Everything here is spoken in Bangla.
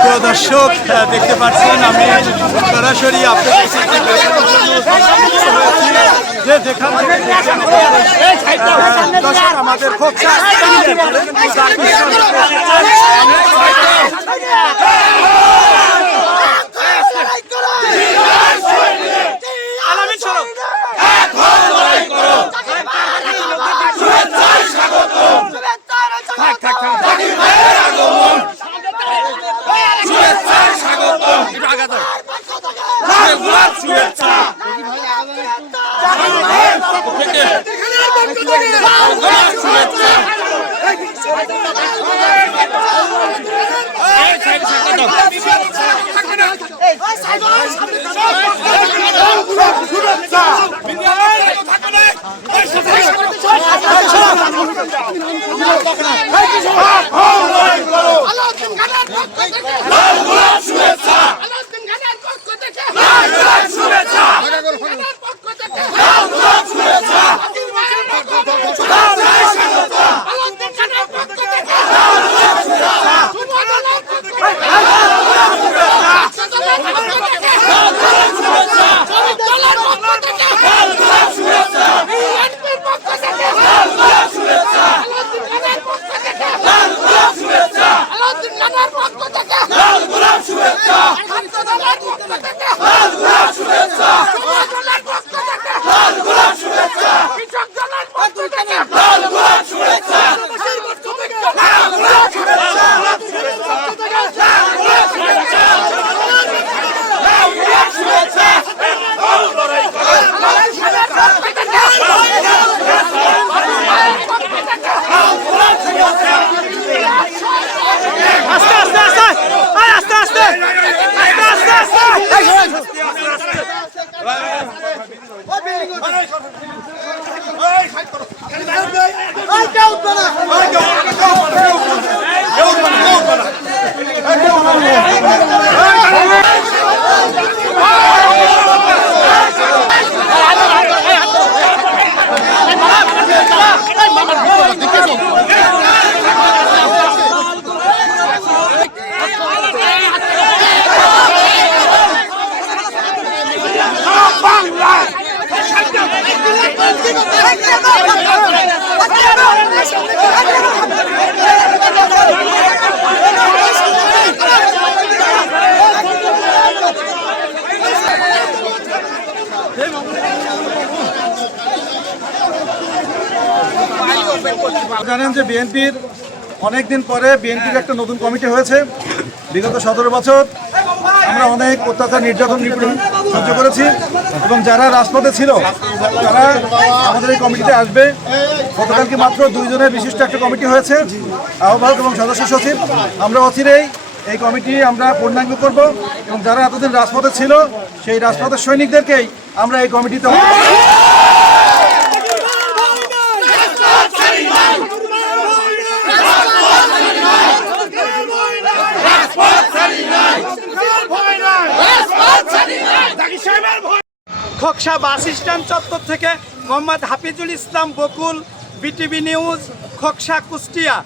প্রিয় দর্শক দেখতে পাচ্ছেন আমি সরাসরি আপনাদের সাথে যে যেখান থেকে দর্শক আমাদের খোকসা জানেন যে বিএনপির অনেকদিন পরে বিএনপির একটা নতুন কমিটি হয়েছে। বিগত 17 বছর আমরা অনেক অত্যাচার নির্যাতন নিপীড়ন সহ্য করেছি এবং যারা রাজপথে ছিল তারা আমাদের এই কমিটিতে আসবে। গতকালকে মাত্র 2 জনের বিশিষ্ট একটা কমিটি হয়েছে, আহ্বায়ক এবং সদস্য সচিব। আমরা অচিরেই এই কমিটি আমরা পূর্ণাঙ্গ করব এবং যারা এতদিন রাজপথে ছিল সেই রাজপথের সৈনিকদেরকেই আমরা এই কমিটিতে খোকসা বাস স্ট্যান্ড চত্বর থেকে মোহাম্মদ হাফিজুল ইসলাম বকুল, বিটিভি নিউজ, খোকসা, কুষ্টিয়া।